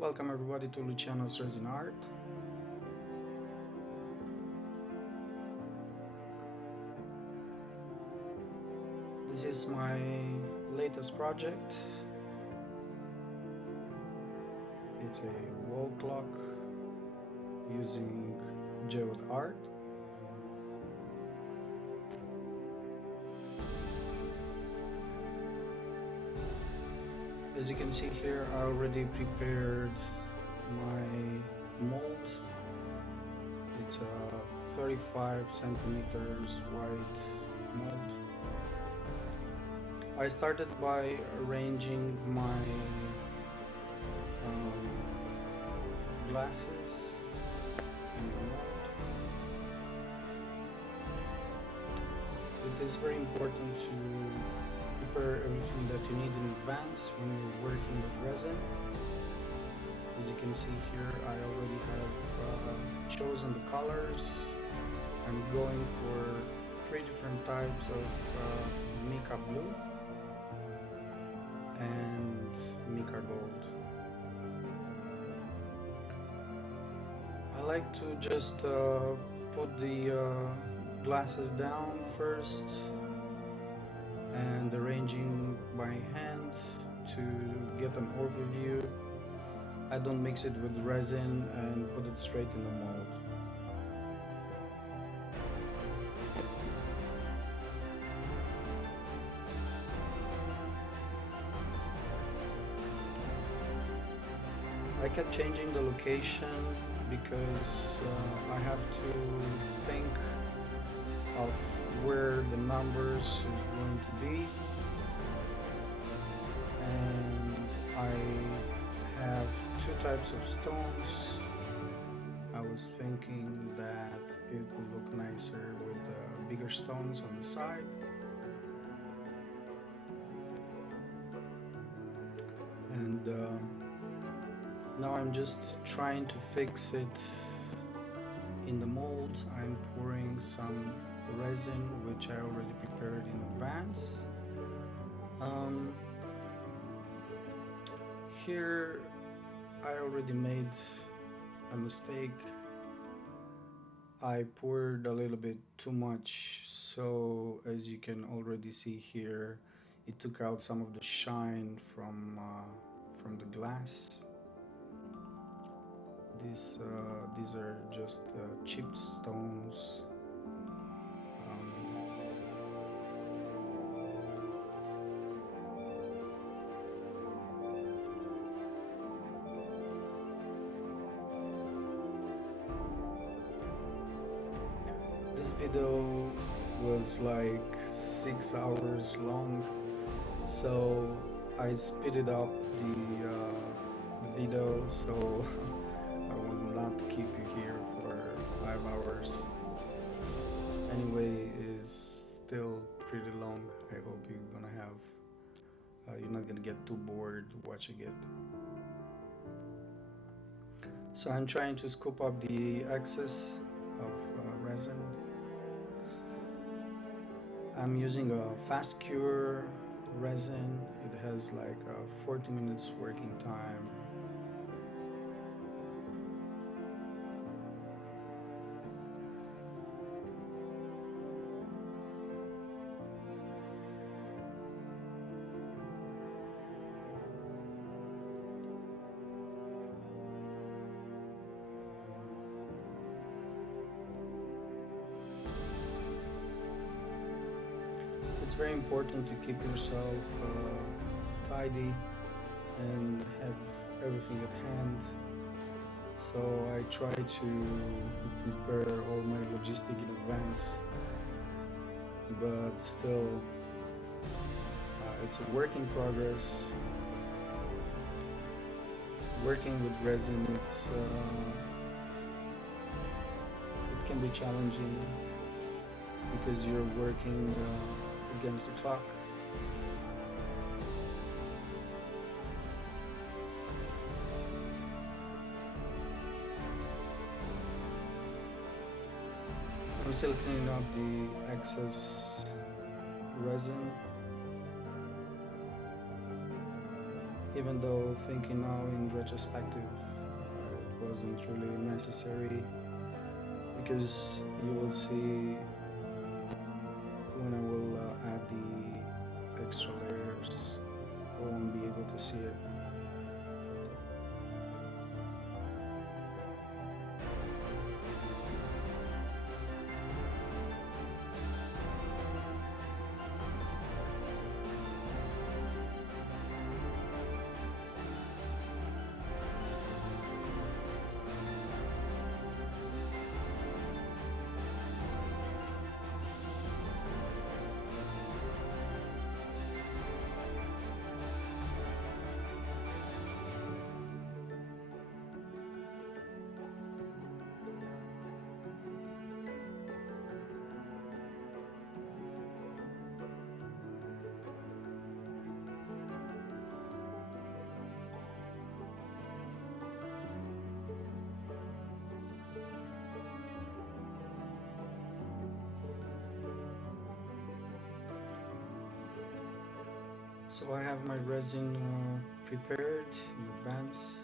Welcome everybody to Luciano's Resin Art. This is my latest project. It's a wall clock using Geode art. As you can see here, I already prepared my mold. It's a 35 centimeters wide mold. I started by arranging my glasses in the mold. It is very important to prepare everything that you need in advance when you're working with resin. As you can see here, I already have chosen the colors. I'm going for 3 different types of mica blue and mica gold. I like to just put the glasses down first and arranging by hand to get an overview. I don't mix it with resin and put it straight in the mold. I kept changing the location because I have to think of where the numbers are going to be, and I have 2 types of stones. I was thinking that it would look nicer with bigger stones on the side. And now I'm just trying to fix it in the mold. I'm pouring some resin, which I already prepared in advance. Here I already made a mistake. I poured a little bit too much, so as you can already see here, it took out some of the shine from the glass. These are just chipped stones. This video was like 6 hours long, so I speeded up the video, so I will not keep you here for 5 hours. Anyway, it's still pretty long. I hope you're not gonna get too bored watching it. So I'm trying to scoop up the excess of resin. I'm using a fast cure resin. It has like 40 minutes working time. It's very important to keep yourself tidy and have everything at hand. So I try to prepare all my logistic in advance, but still it's a work in progress. Working with resin, it can be challenging because you're working against the clock. I'm still cleaning up the excess resin. even though thinking now in retrospective it wasn't really necessary, because you will see when I will add the extra layers, I won't be able to see it. So I have my resin prepared in advance,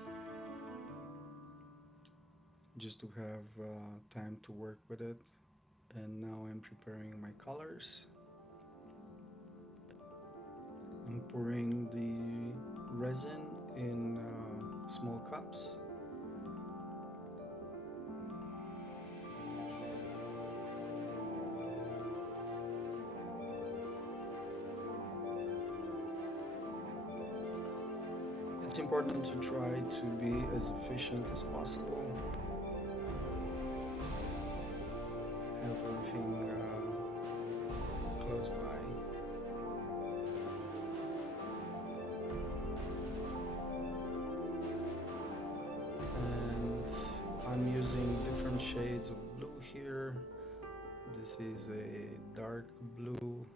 just to have time to work with it. And now I'm preparing my colors. I'm pouring the resin in small cups. It's important to try to be as efficient as possible. Have everything close by. And I'm using different shades of blue here. This is a dark blue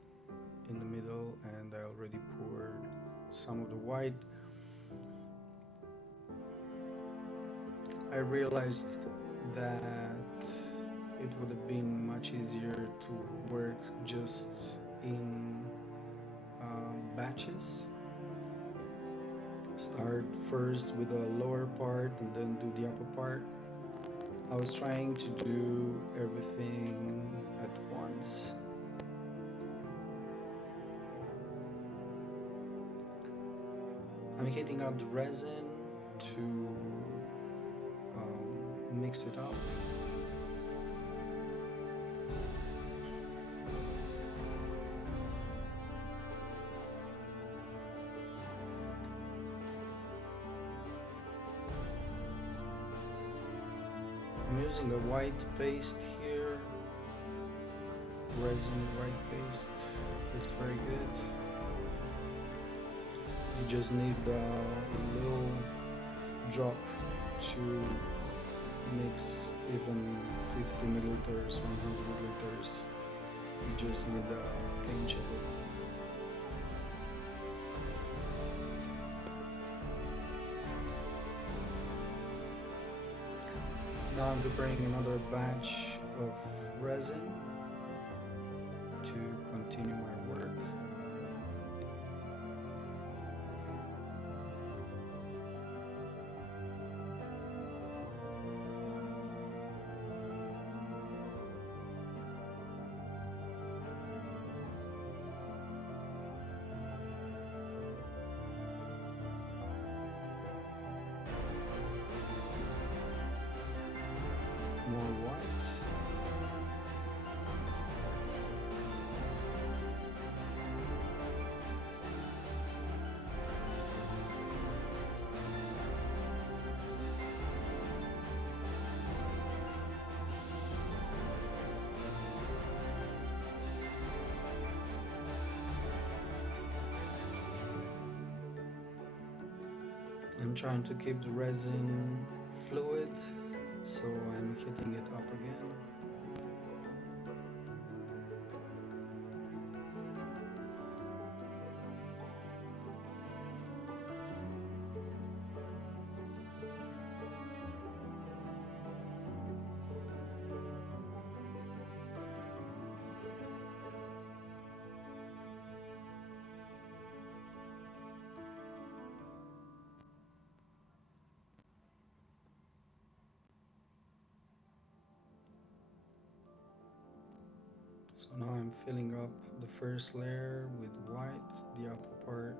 in the middle, and I already poured some of the white. I realized that it would have been much easier to work just in batches. Start first with the lower part and then do the upper part. I was trying to do everything at once. I'm heating up the resin to mix it up. I'm using a white paste here, resin white paste. It's very good. You just need a little drop to mix even 50 milliliters, 100 milliliters. You just need a pinch of it. Now I'm preparing another batch of resin to continue my work. More white. I'm trying to keep the resin fluid, so I'm heating it up again. So now I'm filling up the first layer with white, the upper part.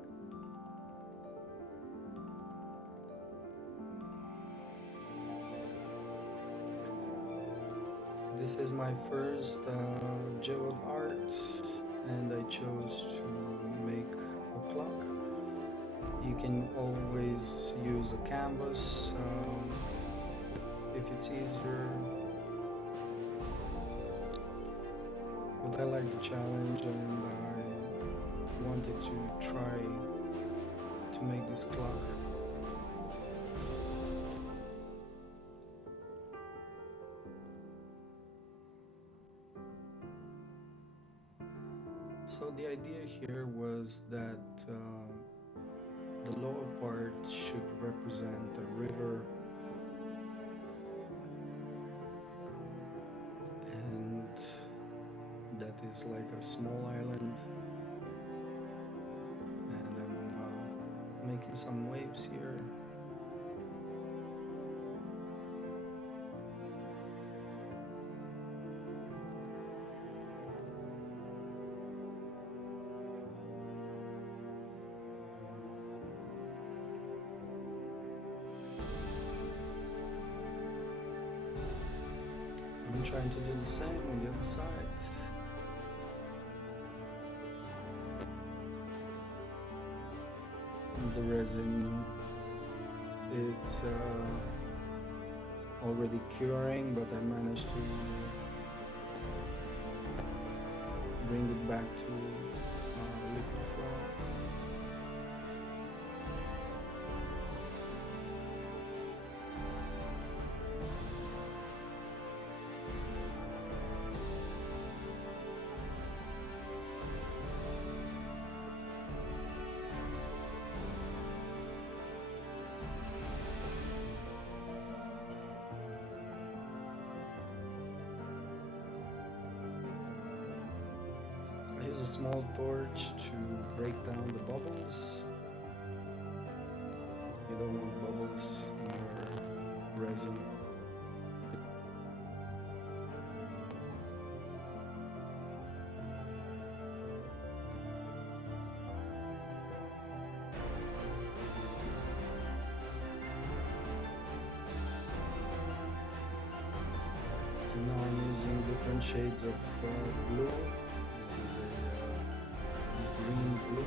This is my first geode art, and I chose to make a clock. You can always use a canvas if it's easier, but I like the challenge and I wanted to try to make this clock. So the idea here was that the lower part should represent a river, and that is like a small island, and I'm making some waves here. I'm trying to do the same on the other side. The resin, it's already curing, but I managed to bring it back to liquid form. I use a small torch to break down the bubbles. You don't want bubbles in your resin. And now I'm using different shades of blue. This is a green blue.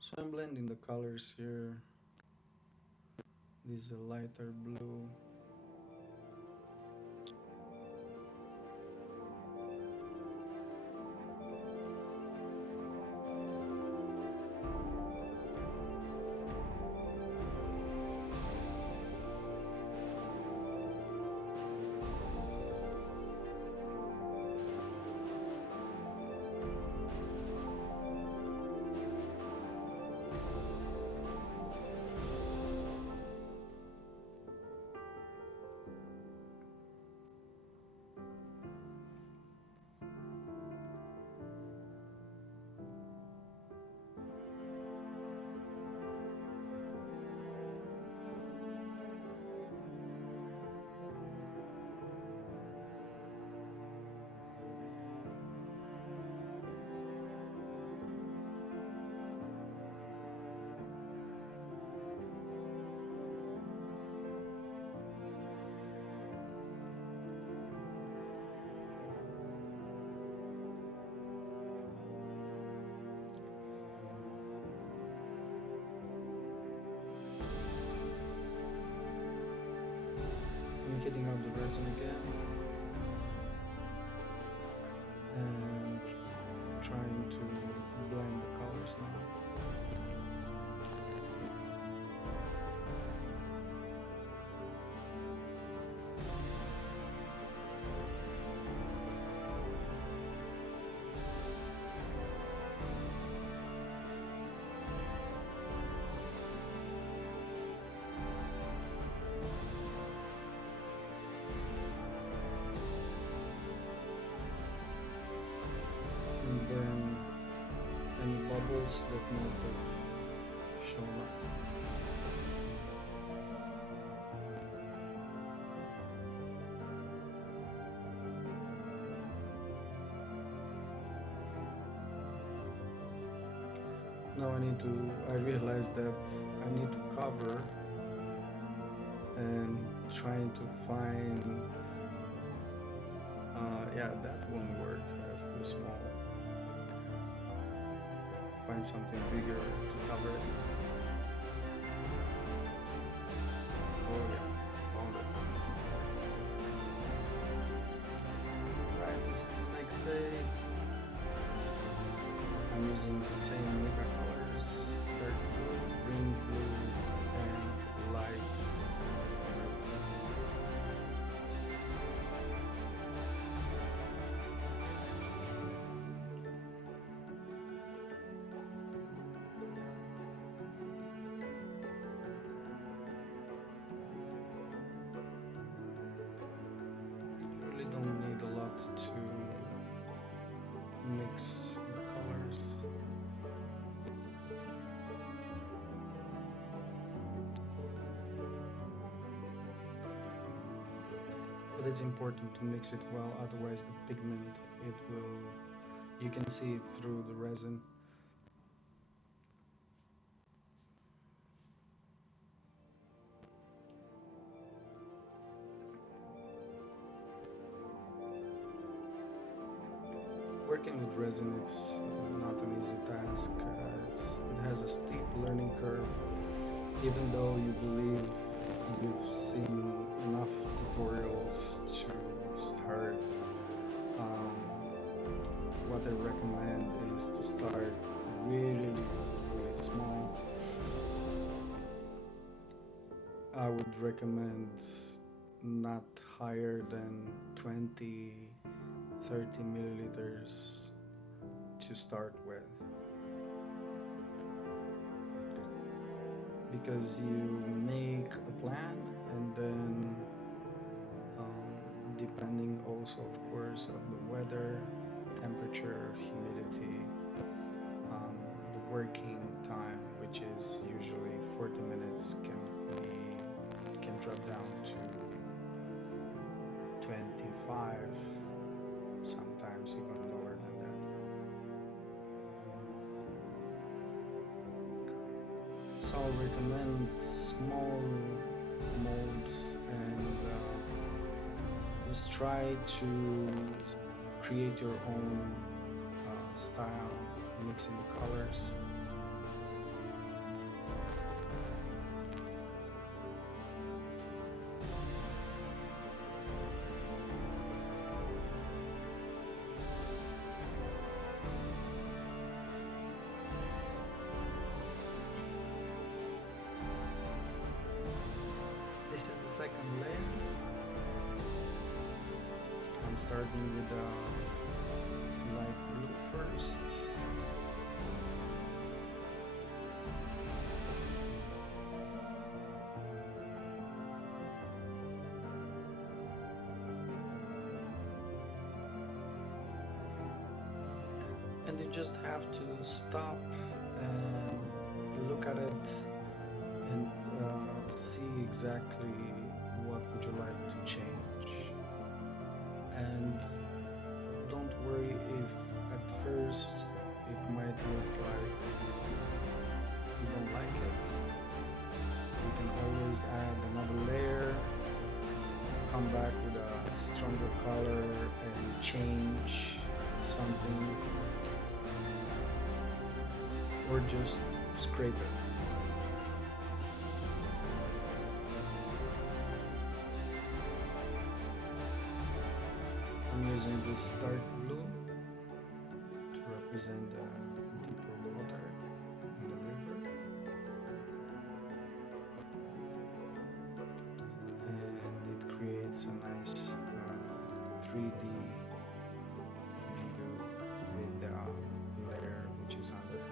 So I'm blending the colors here. This is a lighter blue. I'm heating up the resin again, and colors that might have shown up. Now I realized that I need to cover and trying to find, yeah, that won't work, that's too small. Find something bigger to cover it. Oh yeah, found it. Right, this is the next day. I'm using the same mica colors, dark blue, green blue, and light. You really don't need a lot to mix the colors. But it's important to mix it well, otherwise the pigment, you can see it through the resin. Working with resin, it's not an easy task. It has a steep learning curve, even though you believe you've seen enough tutorials to start. What I recommend is to start really small. I would recommend not higher than 20-30 milliliters to start with, because you make a plan and then depending also of course of the weather, temperature, humidity, the working time, which is usually 40 minutes, can drop down to 25, sometimes even lower than that. So I'll recommend small molds and just try to create your own style, mixing the colors. This is the second layer. I'm starting with the light blue first. And you just have to stop and look at it and see exactly what would you like to change. And don't worry if at first it might look like you don't like it. You can always add another layer, come back with a stronger color and change something, or just scrape it. I'm using this dark blue to represent the deeper water in the river, and it creates a nice 3D view with the layer which is under.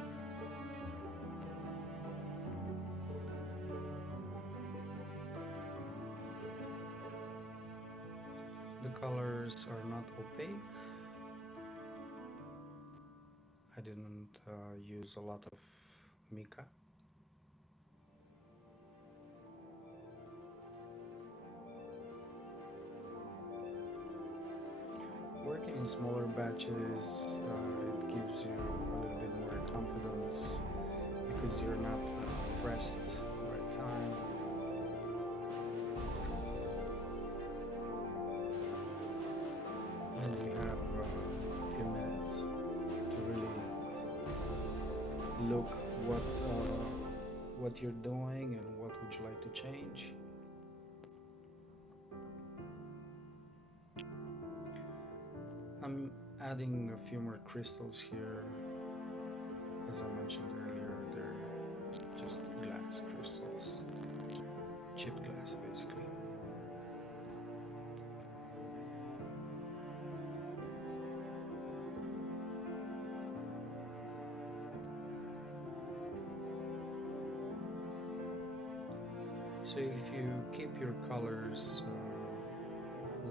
The colors are not opaque. I didn't use a lot of mica. Working in smaller batches, it gives you a little bit more confidence because you're not pressed by time. And you have a few minutes to really look what you're doing and what would you like to change. I'm adding a few more crystals here. As I mentioned earlier, they're just glass crystals, chip glass basically. So if you keep your colors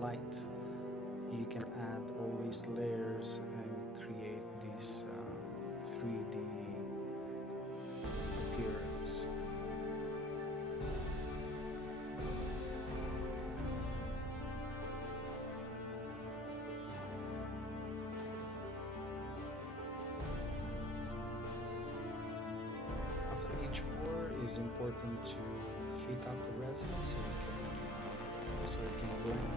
light, you can add always layers and create this 3D appearance. After each pour, it's important to heat up the resin so it can blend.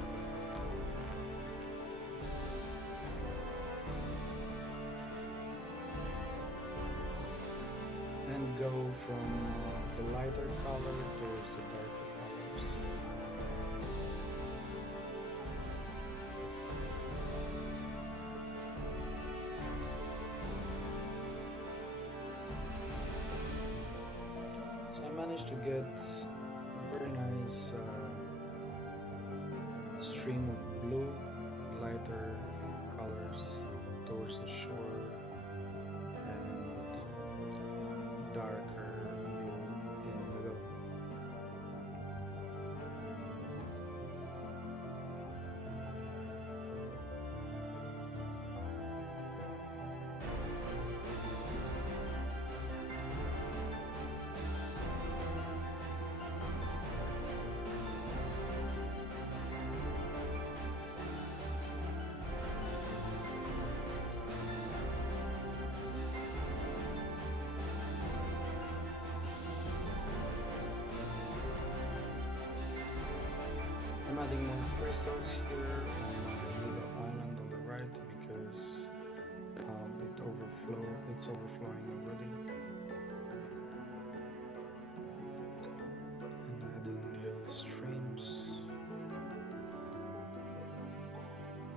And go from the lighter color towards the darker colors. So I managed to get a very nice stream of blue, lighter colors towards the shore, and darker blue in the middle. I'm adding more crystals here on my little island on the right because it's overflowing already. And adding little streams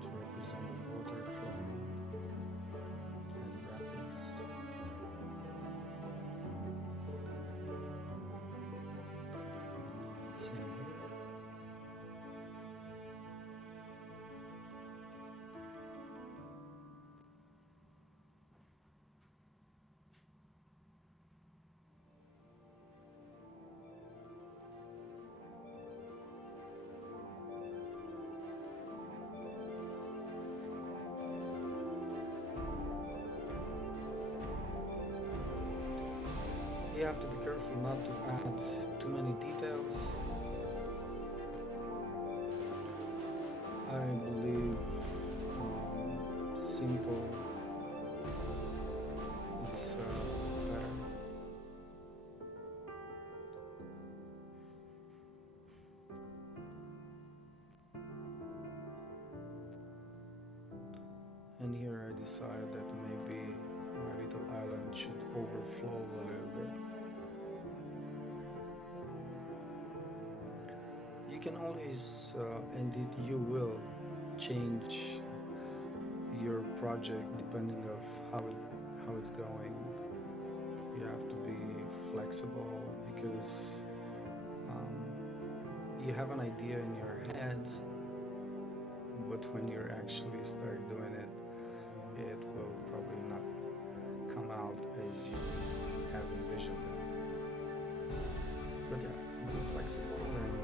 to represent the water flowing and rapids. Same here. You have to be careful not to add too many details. I believe simple, it's better. And here I decide that maybe my little island should overflow a little bit. You can always, you will change your project depending of how it's going. You have to be flexible because you have an idea in your head, but when you actually start doing it, it will probably not come out as you have envisioned it. But yeah, be flexible and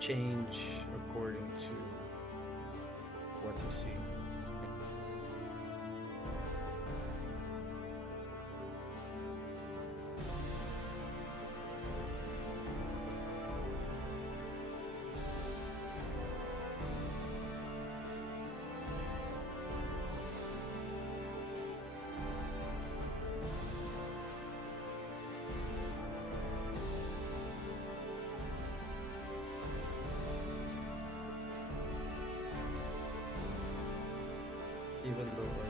change according to what you see.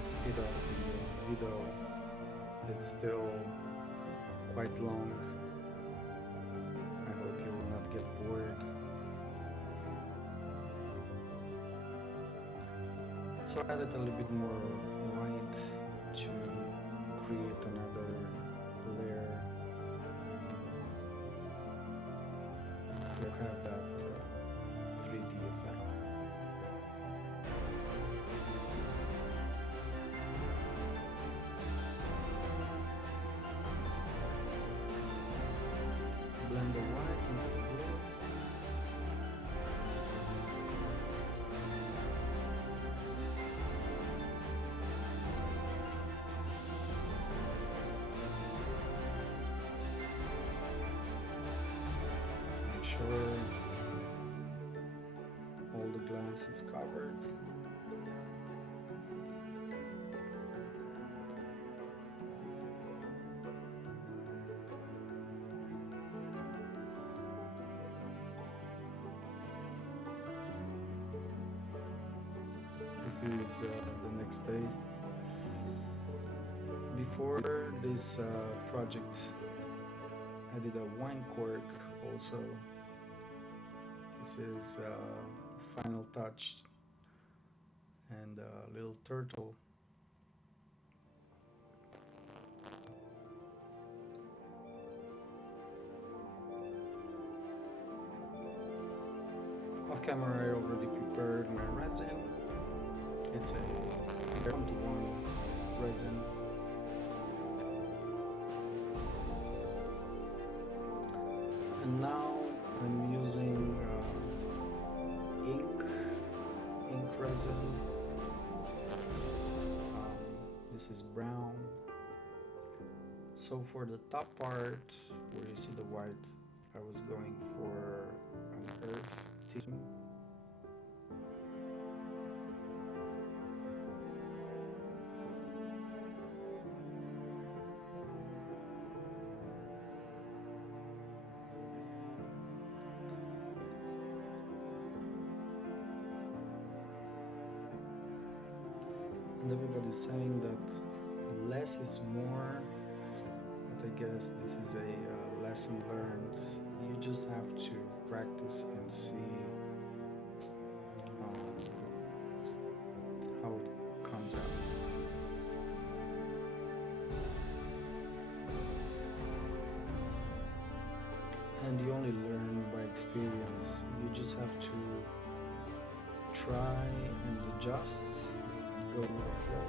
speed up the video. It's still quite long. I hope you will not get bored. So I added a little bit more white to create another layer. To have that 3D effect. Blend the white into the blue. Make sure all the glass is covered. This is the next day. Before this project, I did a wine cork also. This is final touch and a little turtle. Off camera I already prepared my resin. It's a 1:1 resin. And now I'm using ink resin. This is brown. So for the top part where you see the white, I was going for an earth theme. And everybody's saying that less is more, but I guess this is a lesson learned. You just have to practice and see how it comes out. And you only learn by experience. You just have to try and adjust. Go with the flow.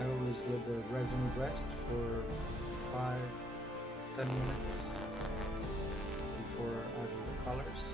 I always let the resin rest for 5-10 minutes before adding the colors.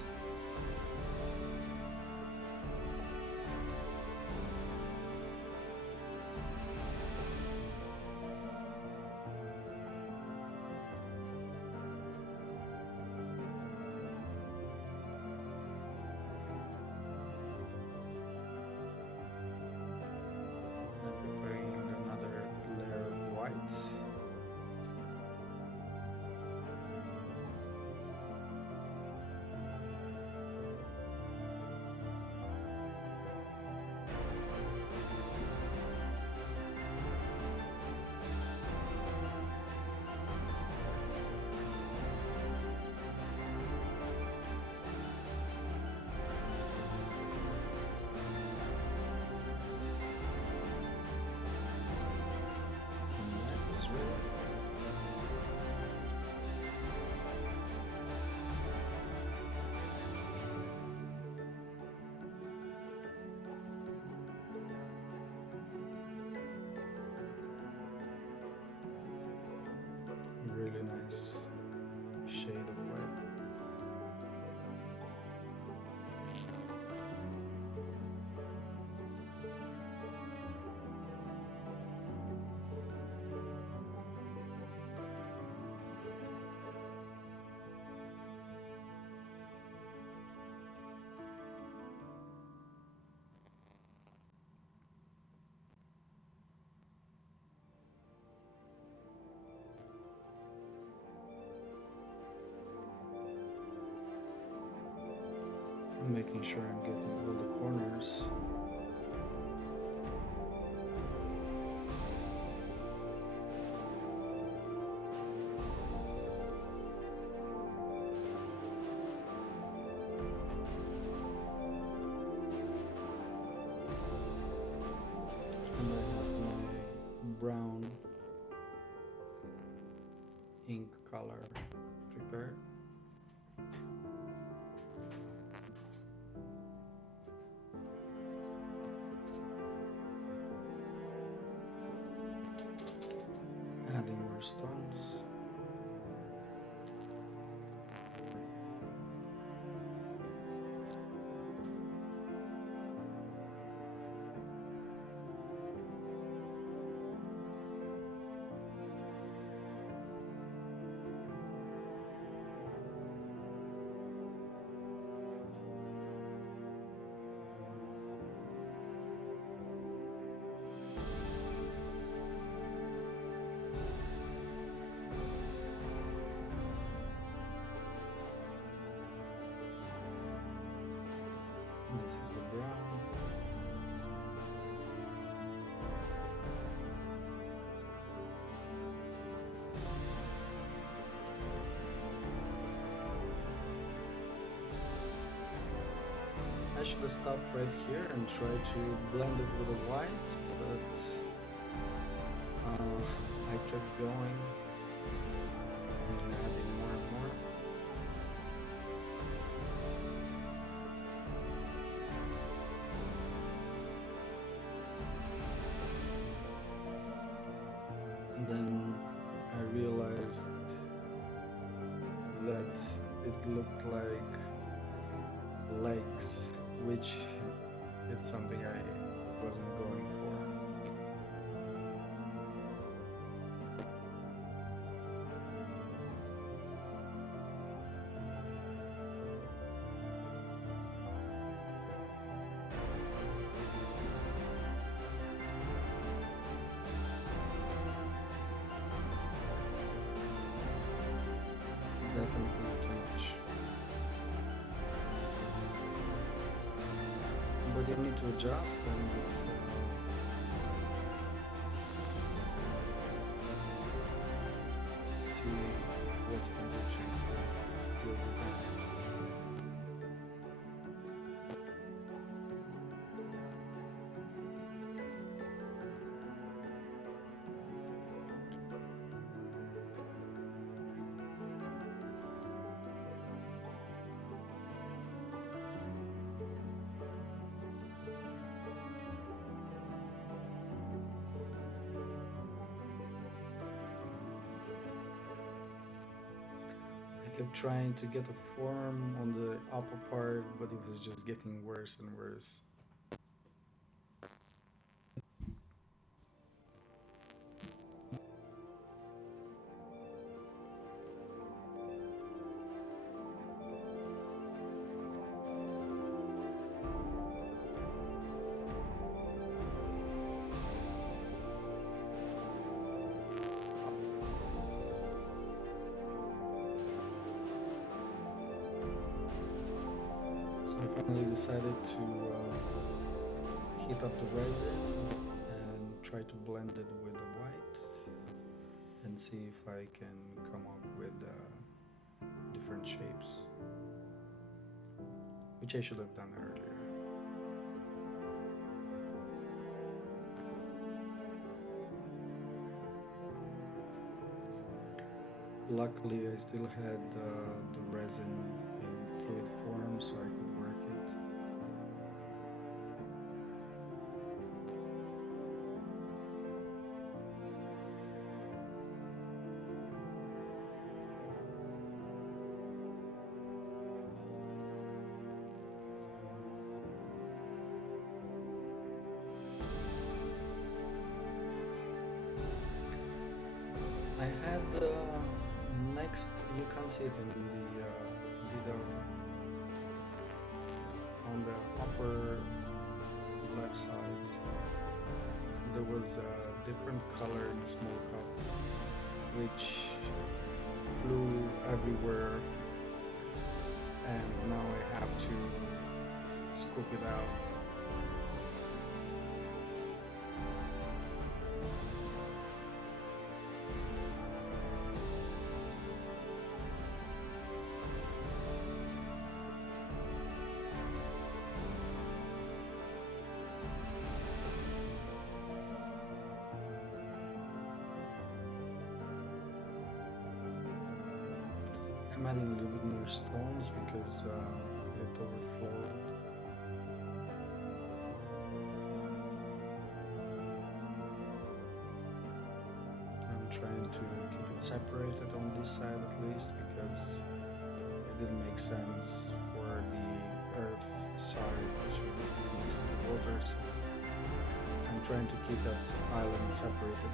making sure I'm getting all the corners. And I have my brown ink color prepared. Adding more stones. This is the brown. I should have stopped right here and tried to blend it with the white, but I kept going and adding more and more. And then I realized that it looked like legs, which it's something I wasn't going for. Definitely too much. But you need to adjust and see what you can do to improve your design. I kept trying to get a form on the upper part, but it was just getting worse and worse. So I finally decided to heat up the resin and try to blend it with the white and see if I can come up with different shapes, which I should have done earlier. Luckily, I still had the resin in fluid form, so I could work it. I had next, you can't see it in the video, on the upper left side there was a different color in the small cup which flew everywhere, and now I have to scoop it out. I'm adding a little bit more stones because it overflowed. I'm trying to keep it separated on this side at least because it didn't make sense for the earth side to be mixed with water. So I'm trying to keep that island separated.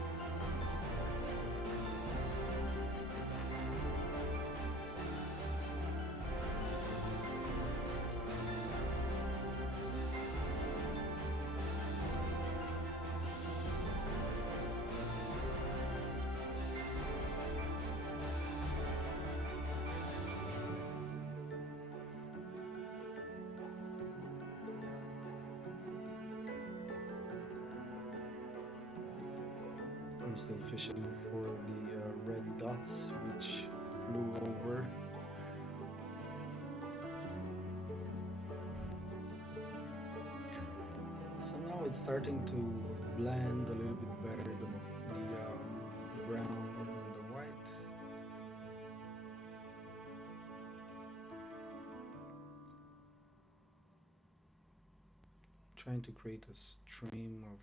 I'm still fishing for the red dots which flew over. So now it's starting to blend a little bit better, the brown with the white. Trying to create a stream of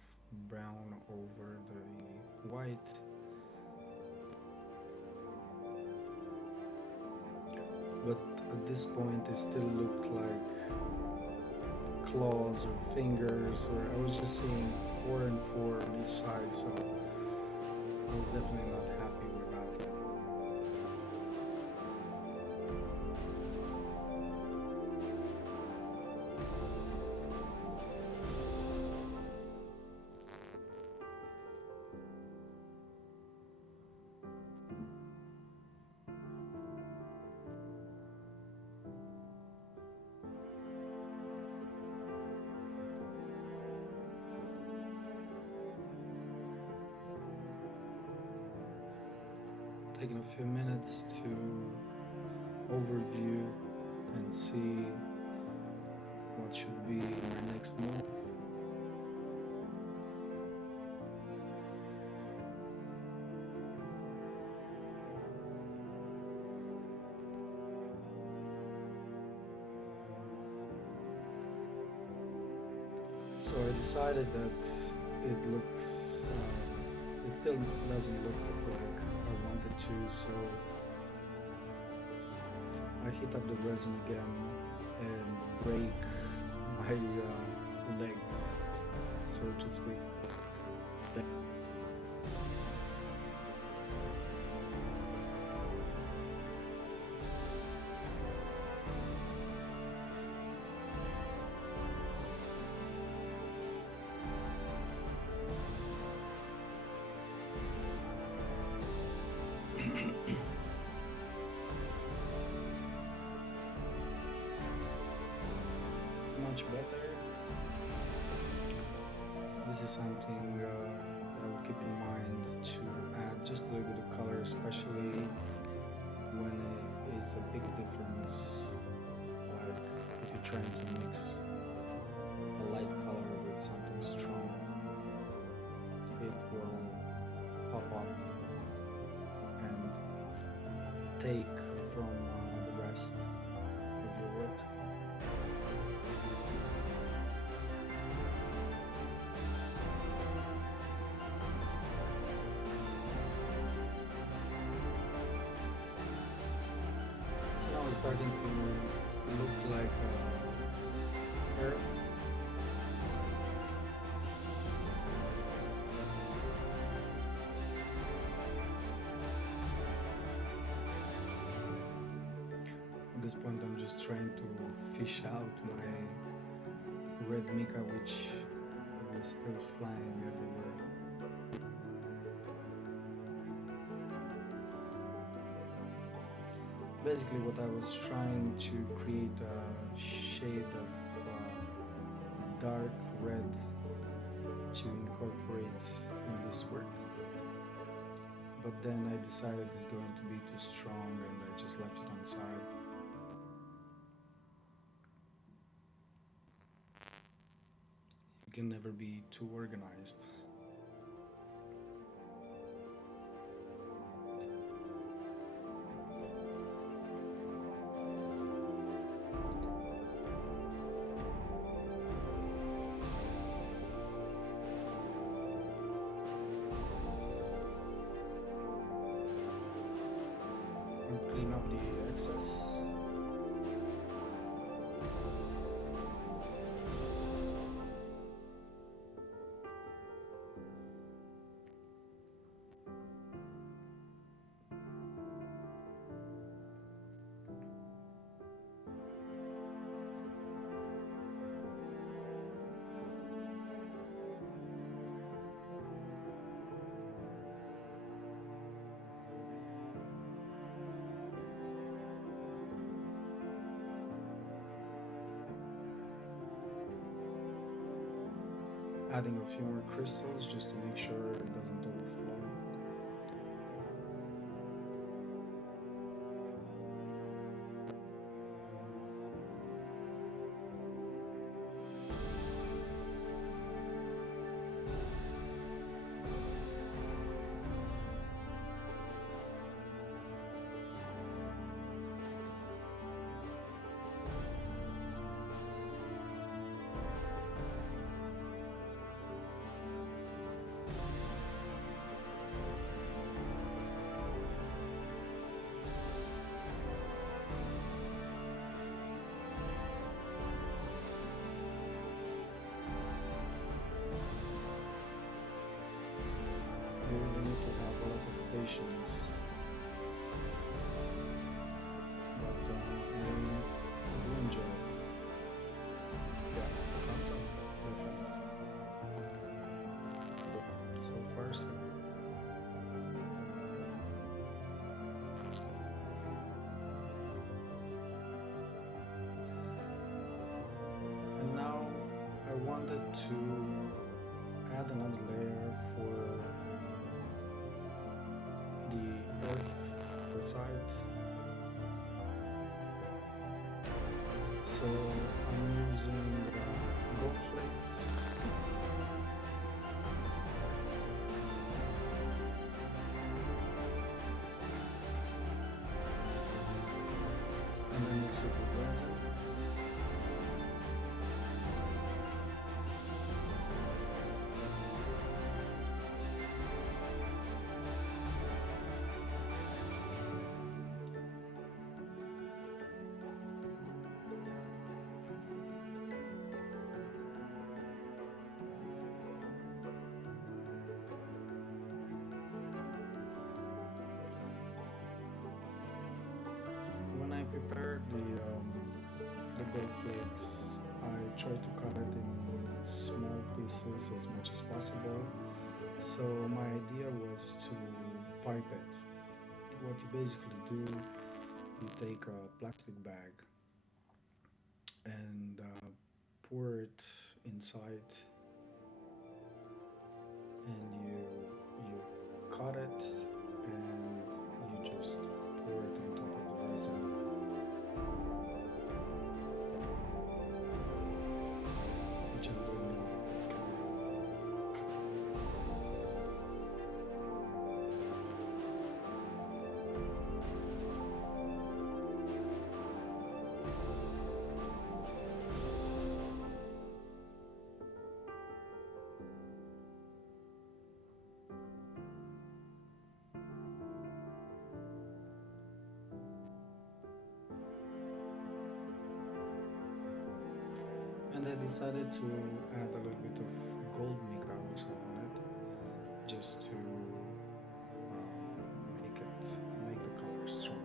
brown over the white. But at this point it still looked like claws or fingers, or I was just seeing 4 and 4 on each side, so I was definitely not happy about it. Taking a few minutes to overview and see what should be my next move. So I decided that it looks, it still doesn't look like I wanted to, so I heat up the resin again and break my legs, so to speak. Much better. This is something I will keep in mind to add just a little bit of color, especially when it is a big difference, like if you're trying to mix a light color with something strong, it will pop up and take from the rest of your work. So now it's starting to look like earth. At this point I'm just trying to fish out my red mica, which is still flying everywhere. Basically what I was trying to create a shade of dark red to incorporate in this work, but then I decided it's going to be too strong and I just left it on the side. You can never be too organized. Clean up the excess. Adding a few more crystals just to make sure it doesn't overflow. You really need to have a lot of patience, but I do enjoy it. Yeah, thumbs up, definitely. So far, so good. And now I wanted to add another layer for the earth side. So I'm using gold flakes. And then mix it with resin. When I prepared the gold flakes, I try to cut it in small pieces as much as possible. So my idea was to pipe it. What you basically do, you take a plastic bag and pour it inside, and you cut it and you just pour it on top of the resin. Which I'm doing now off camera. And I decided to add a little bit of gold mica also on it, just to make the color stronger.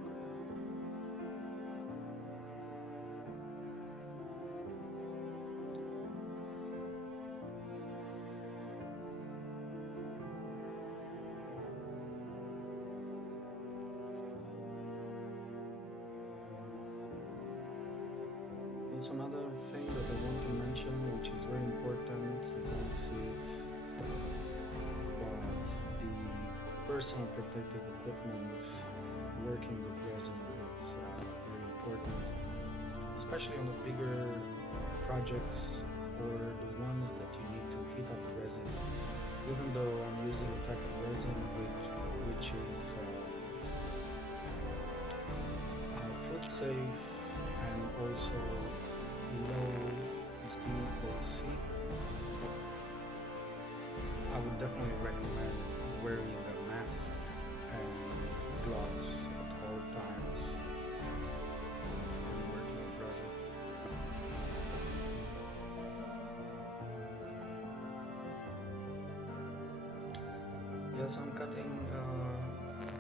Also, another thing that I want to mention, which is very important, you don't see it, but the personal protective equipment working with resin, it's very important, especially on the bigger projects or the ones that you need to heat up the resin. Even though I'm using a type of resin which is food safe and also low VOC, I would definitely recommend wearing a mask and gloves at all times when working with resin. Yes, I'm cutting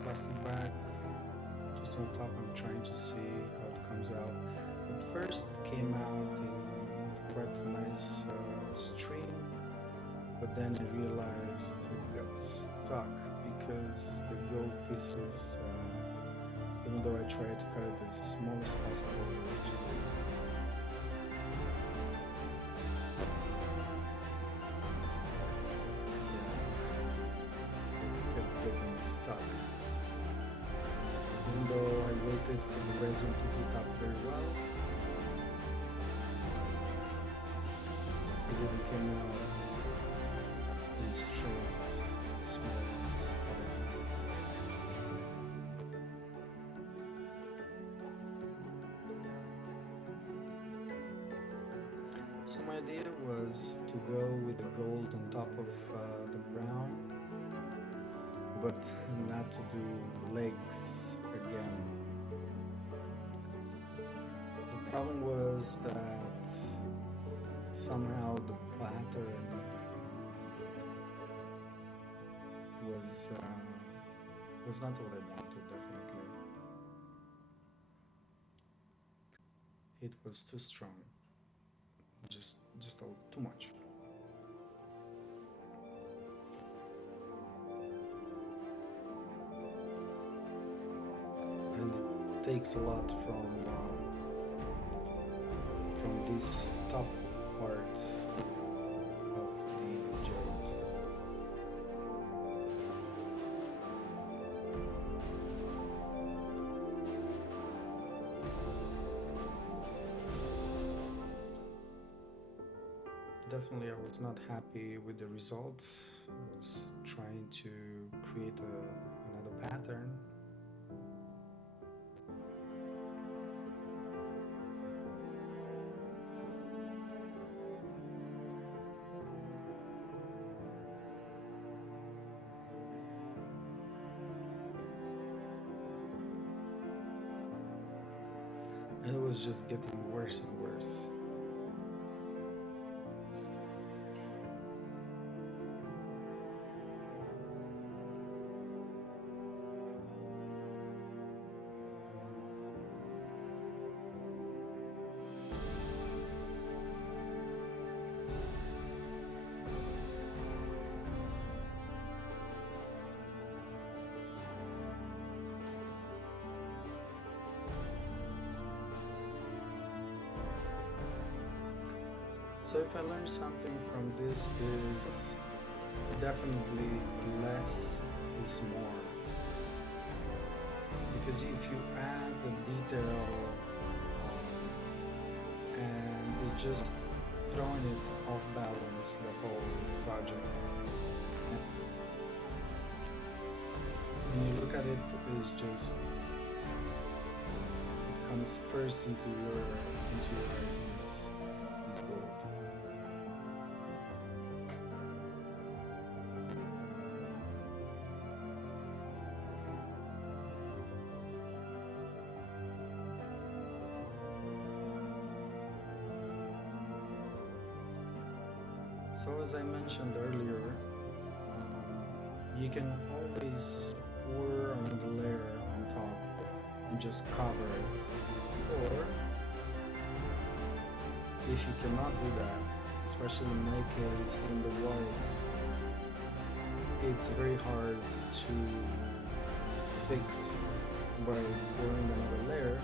plastic bag just on top. I'm trying to see how it comes out. It first came out in quite a nice stream, but then I realized it got stuck because the gold pieces, even though I tried to cut it as small as possible, it actually getting stuck. Even though I waited for the resin to heat up very well, it didn't come out in strings, small ones, whatever. So my idea was to go with the gold on top of the brown, but not to do legs again. The problem was that somehow the pattern was not what I wanted, definitely. It was too strong, just too much. And it takes a lot from this top part of the geode. Definitely, I was not happy with the result. I was trying to create another pattern. And it was just getting worse and worse. So if I learned something from this is definitely less is more. Because if you add the detail and it just throwing it off balance the whole project. When you look at it, it's just it comes first into your eyes, this gold. So as I mentioned earlier, you can always pour another layer on top and just cover it. Or if you cannot do that, especially in my case in the white, it's very hard to fix by pouring another layer.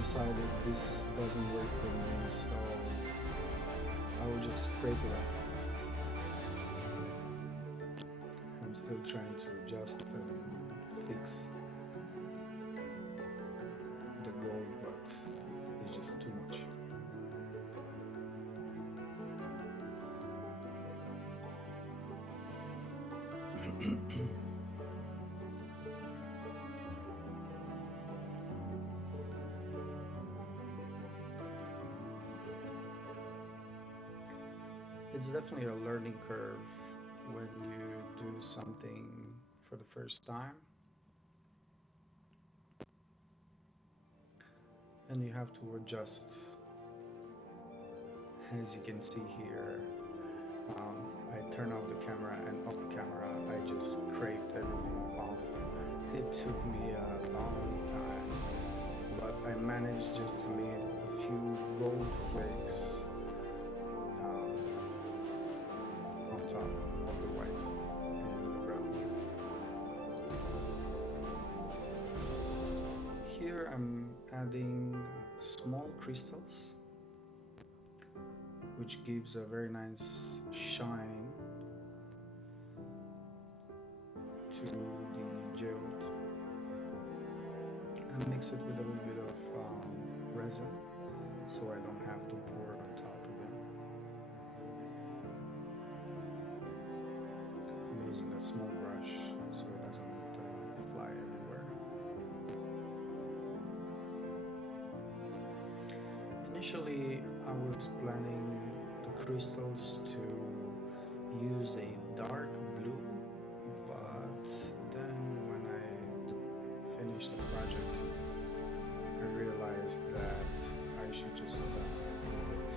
decided this doesn't work for me, so I will just scrape it off. I'm still trying to adjust and fix the gold, but it's just too much. It's definitely a learning curve when you do something for the first time, and you have to adjust. As you can see here, I turned off the camera, and off camera I just scraped everything off. It took me a long time, but I managed just to leave a few gold flakes on top of the white and the brown. Here I'm adding small crystals, which gives a very nice shine to the geode, and mix it with a little bit of resin so I don't have to pour on top again. I'm using a small brush so it doesn't fly everywhere. Initially I was planning the crystals to use a dark blue, but then when I finished the project I realized that I should just leave it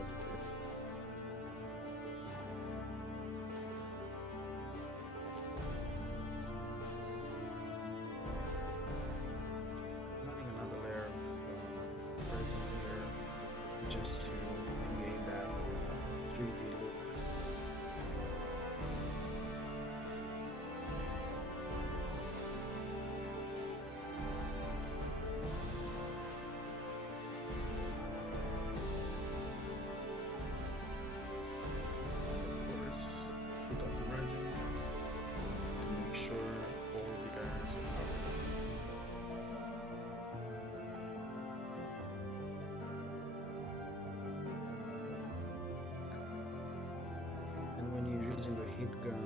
as it is. I'm adding another layer of resin here just to create that 3D look. Of course, heat up the resin to make sure all the areas are covered. And when you're using the heat gun,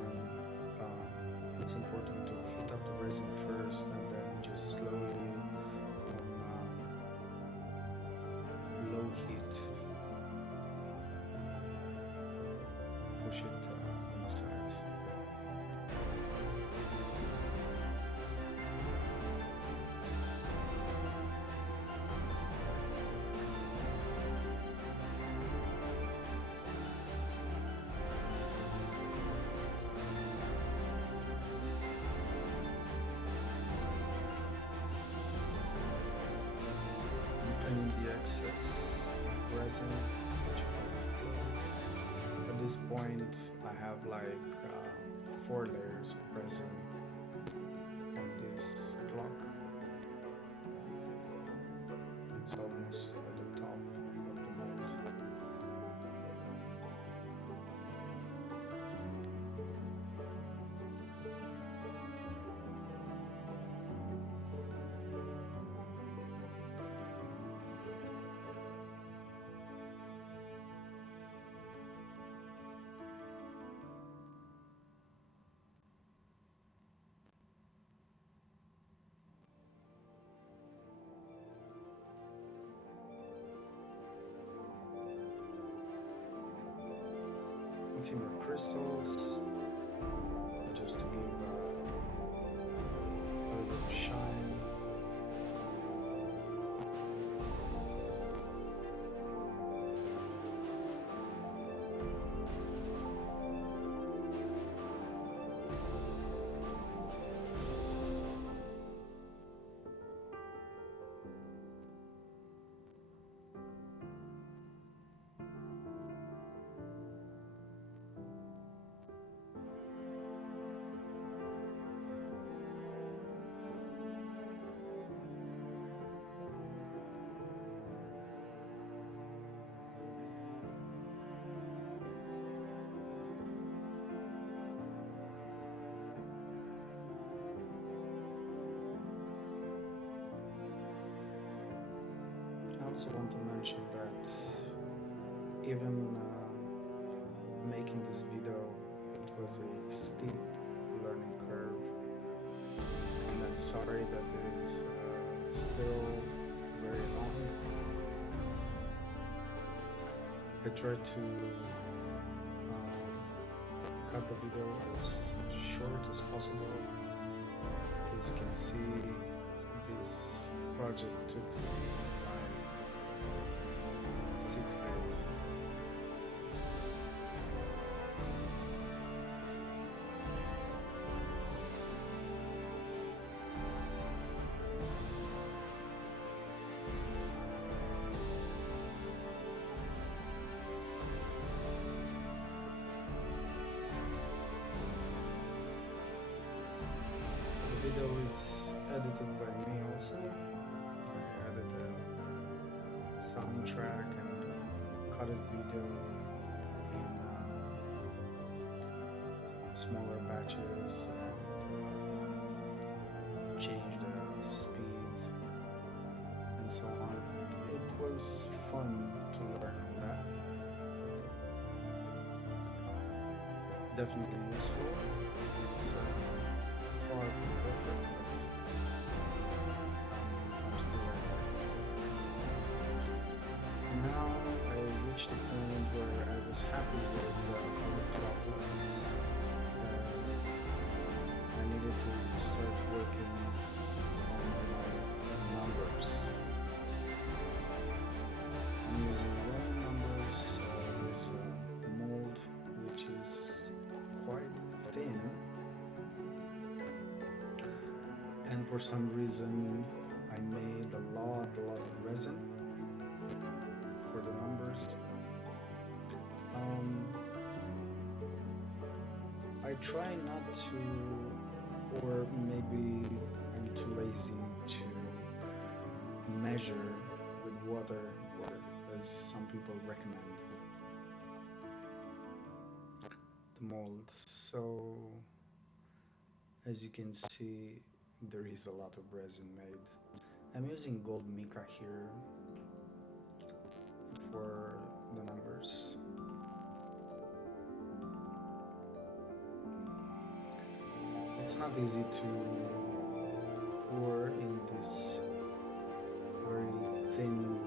it's important to heat up the resin first and then just slowly on low heat push it on the sides. And the excess resin, which at this point I have like 4 layers of resin on this clock. It's almost at the top of the mold. A few more crystals just to give a little bit of shine. also want to mention that even making this video, it was a steep learning curve, and I'm sorry that it is still very long. I tried to cut the video as short as possible. As you can see, this project took me like 6 days. The video it's edited by me also. I added a soundtrack and cut a video in smaller batches and changed the speed and so on. It was fun to learn on that. Definitely useful. It's far from perfect, but I'm still learning. Now I reached the point where I was happy with how the clock looks. I needed to start working on my numbers. I'm using round numbers. There's a mold which is quite thin. And for some reason I made a lot of resin for the numbers. I try not to, or maybe I'm too lazy to measure with water, or as some people recommend, the molds. So as you can see, there is a lot of resin made. I'm using gold mica here for the numbers. It's not easy to pour in this very thin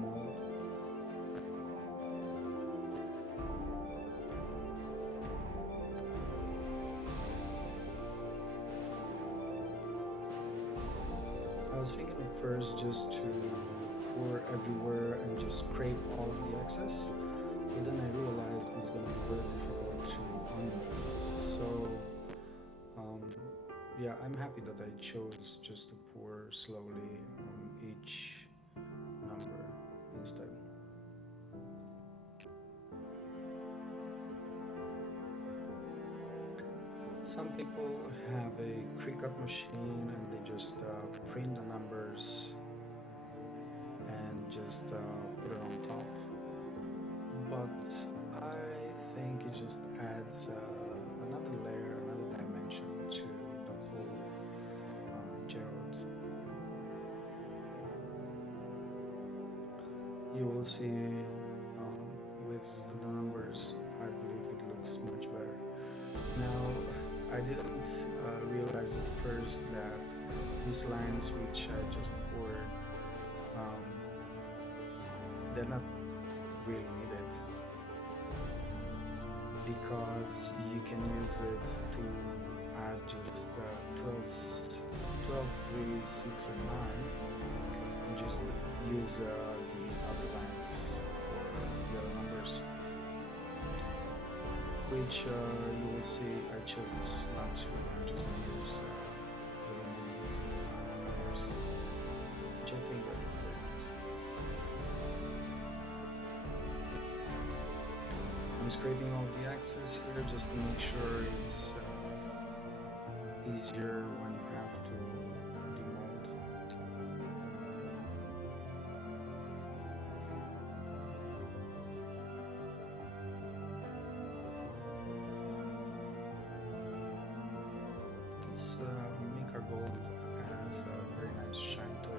mold. I was thinking at first just to pour everywhere and just scrape all of the excess, but then I realized it's going to be very difficult to unmold. So yeah, I'm happy that I chose just to pour slowly on each number instead. Some people have a Cricut machine and they just print the numbers and just put it on top. But I think it just adds another layer, another dimension to the whole geode. You will see with the numbers, I believe it looks much better. Now, I didn't realize at first that these lines which I just poured, they're not really needed, because you can use it to add just 12, 3, 6 and 9, and just use the other lines for the other numbers, which you will see I chose not to. I'm just going to use the remaining numbers, which I think are very nice. I'm scraping off the excess here just to make sure it's easier when you have to demold. This mica gold has a very nice shine to it.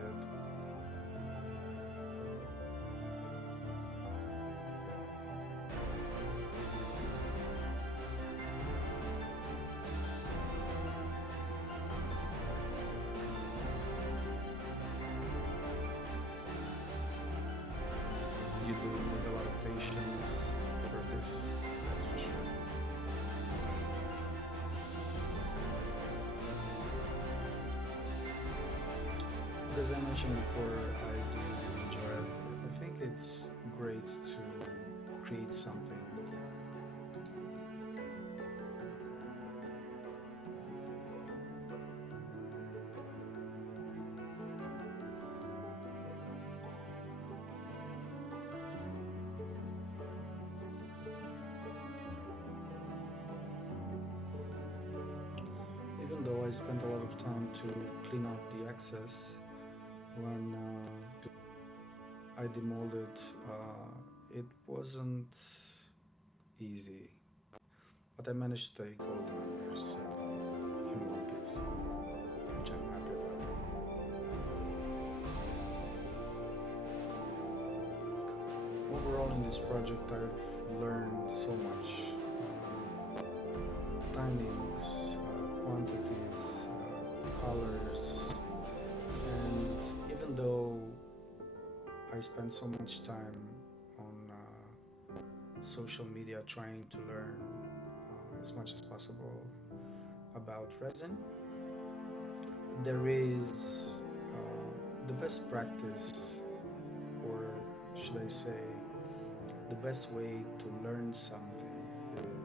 this, that's for sure. As I mentioned before, I do enjoy it. I think it's great to create something. Even though I spent a lot of time to clean up the excess when I demolded, it wasn't easy, but I managed to take all the numbers in one piece, which I'm happy about. Overall, in this project, I've learned so much. Timings, quantities, colors, and even though I spent so much time on social media trying to learn as much as possible about resin, there is the best practice, or should I say, the best way to learn something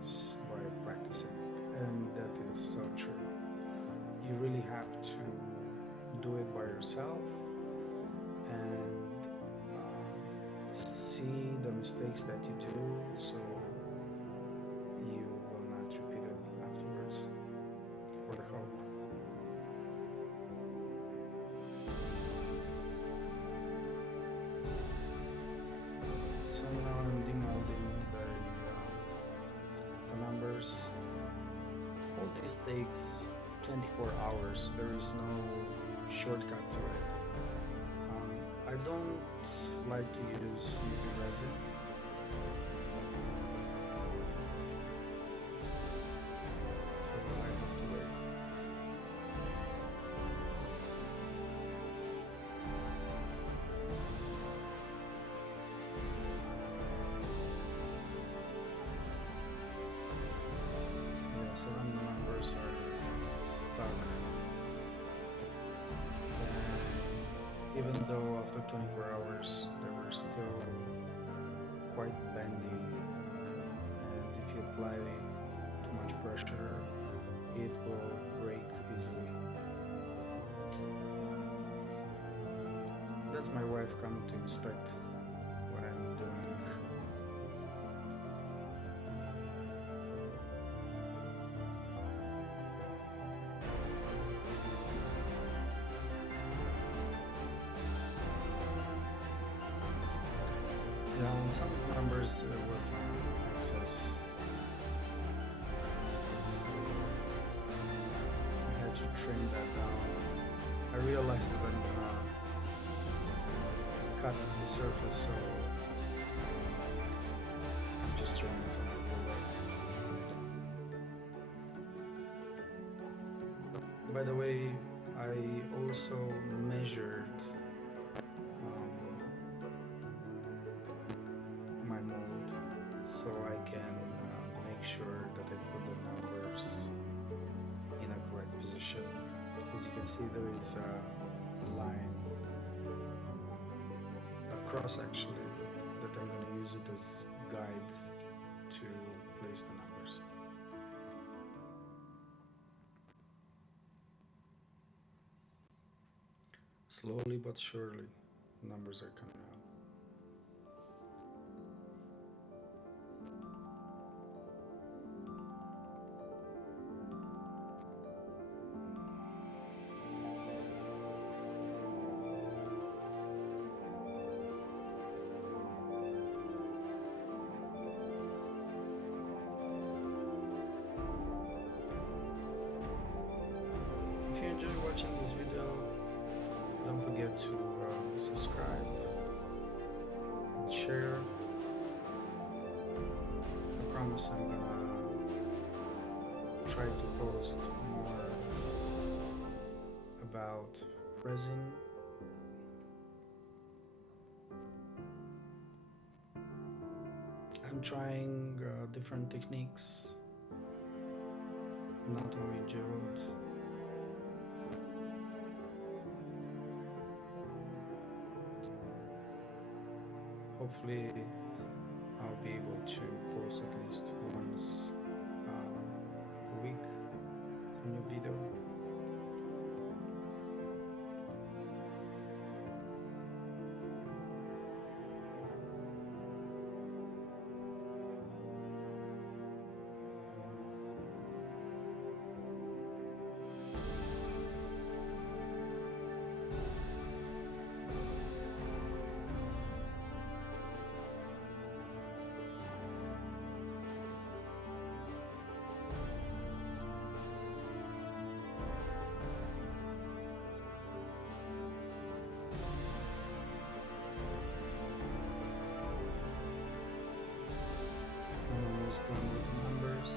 is by practicing, and that is so true. You really have to do it by yourself and see the mistakes that you do, so you will not repeat it afterwards, or hope. So now I'm demolding the numbers. All this takes 24 hours. There is no shortcut to it. I don't like to use UV resin. So I have to wait. Yeah, so then the numbers are stuck. Even though after 24 hours they were still quite bendy, and if you apply too much pressure it will break easily. That's my wife coming to inspect what I'm doing. Yeah, on some numbers there was excess, so I had to trim that down. I realized that I'm gonna cut the surface, so I'm just trimming it on the ruler. By the way, I also measured my mold, so I can make sure that I put the numbers in a correct position. As you can see, there is a line across actually that I'm going to use it as guide to place the numbers. Slowly but surely, numbers are coming out. If you enjoy watching this video, don't forget to subscribe and share. I promise I'm gonna try to post more about resin. I I'm trying different techniques, not only Geode. Hopefully I'll be able to post at least once a week a new video. Almost done with numbers.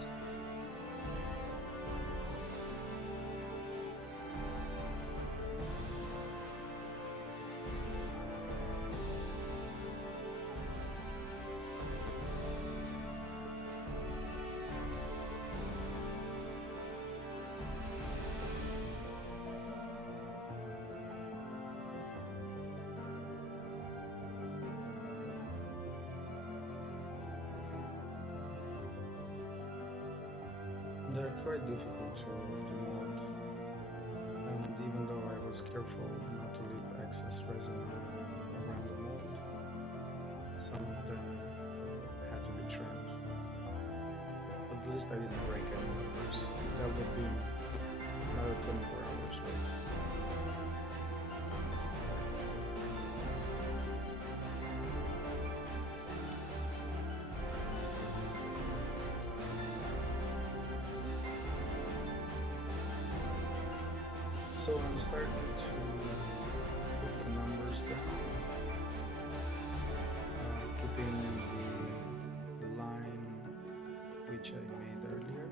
They're quite difficult to demold, and even though I was careful not to leave excess resin around the mold, some of them had to be trimmed. But at least I didn't break any numbers. That would have been another 24 hours wait. So I'm starting to put the numbers down, keeping the line which I made earlier.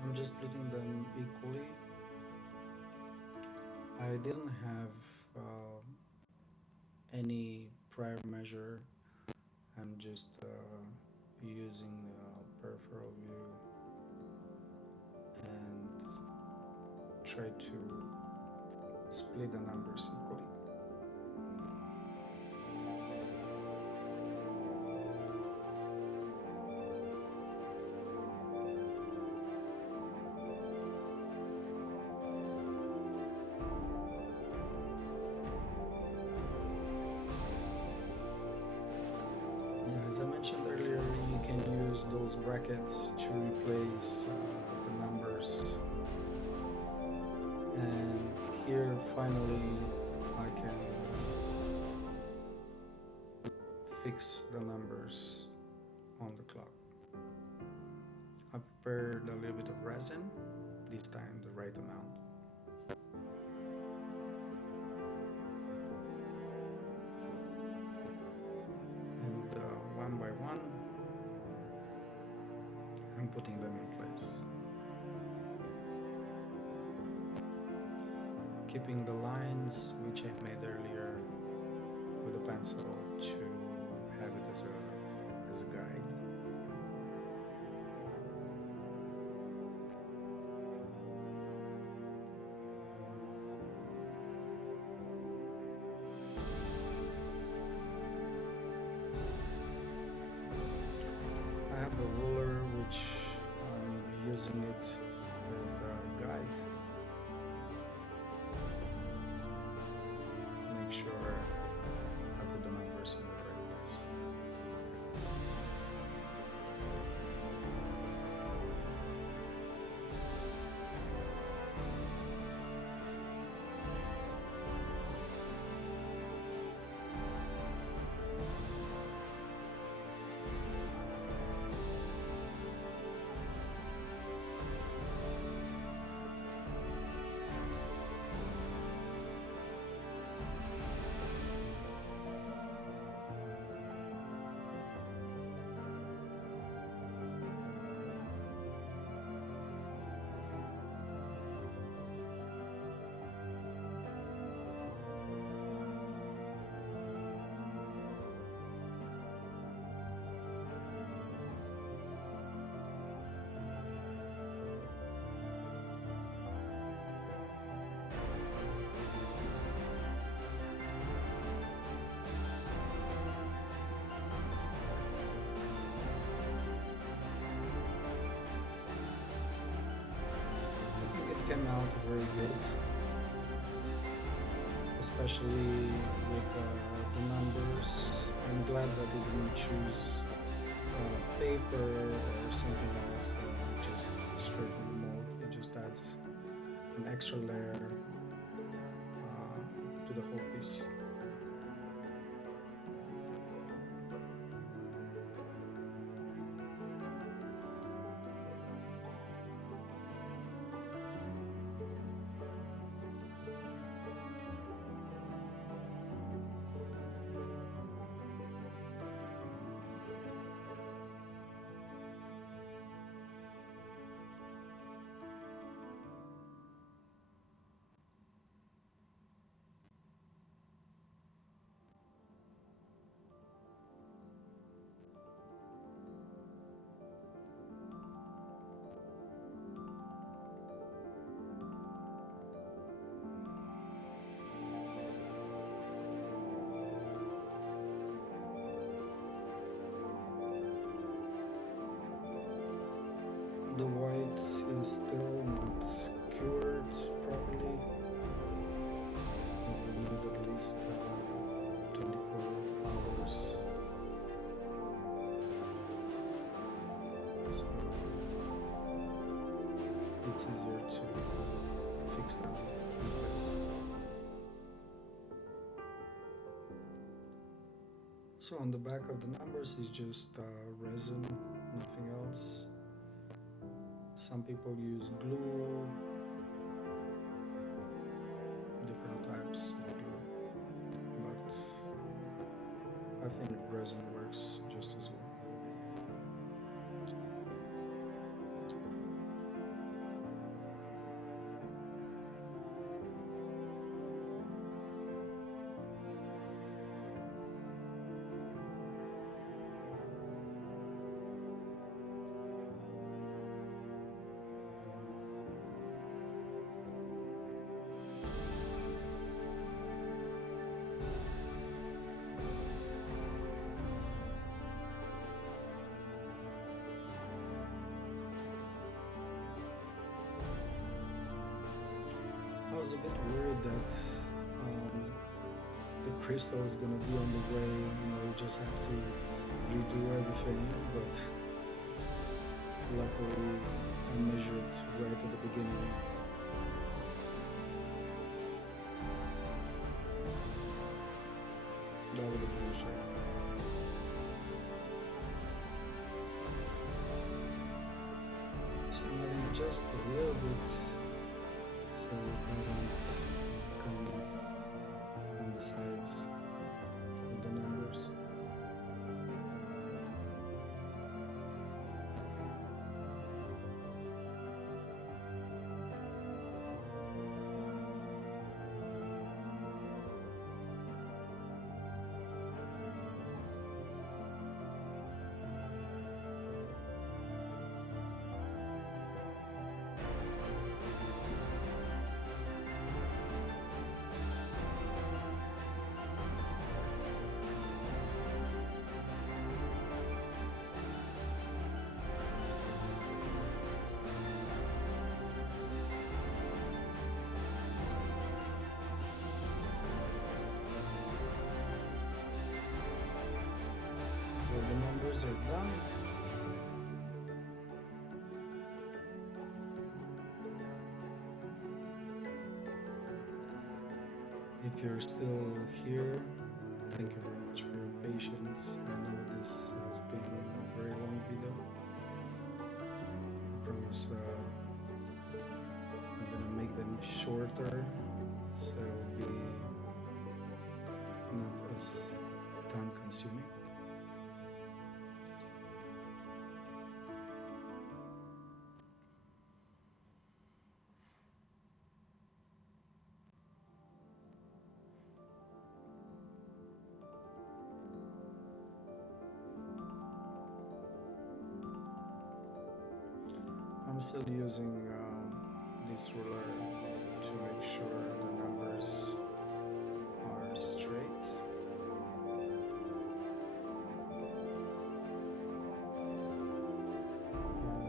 I'm just splitting them equally. I didn't have any prior measure. I'm just using peripheral view and try to split the numbers equally. As I mentioned earlier, you can use those brackets to replace the numbers. And here finally I can fix the numbers on the clock. I prepared a little bit of resin, this time the right amount. One by one, I'm putting them in place. Keeping the lines which I made earlier with a pencil to have it as a guide. I have a ruler which I'm using it as a guide. Make sure I put the numbers in the right place. came out very good, especially with the numbers. I'm glad that they didn't choose paper or something else, just straight from the mold. It just adds an extra layer to the whole piece. The white is still not cured properly. It will need at least 24 hours. So it's easier to fix now in place. So on the back of the numbers is just resin, nothing else. Some people use glue, different types of glue, but I think resin works just as well. I was a bit worried that the crystal is gonna be on the way, we just have to redo everything, but luckily I measured right at the beginning. That would have been a shame. So I'm adding just a little bit so it doesn't come on the sides of the numbers. The numbers are done. If you're still here, thank you very much for your patience. I know this has been a very long video. I promise I'm gonna make them shorter so it'll be not as time consuming. I'm still using this ruler to make sure the numbers are straight.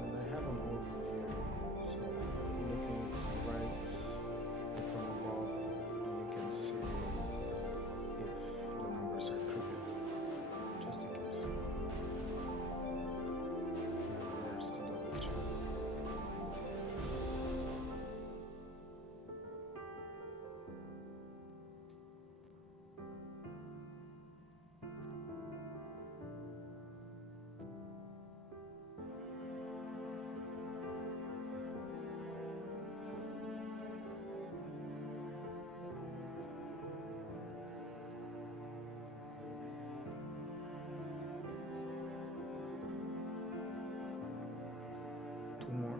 And I have an overview, so looking right 2 more.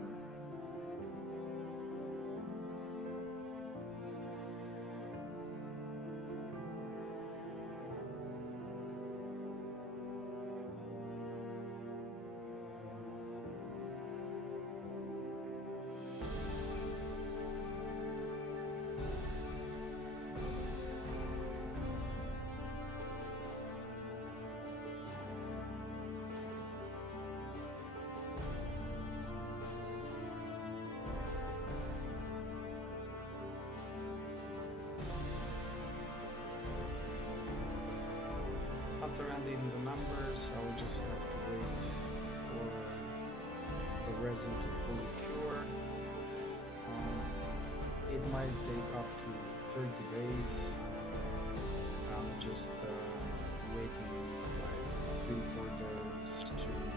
After ending the numbers, I will just have to wait for the resin to fully cure. It might take up to 30 days. I'm just waiting like 3-4 days to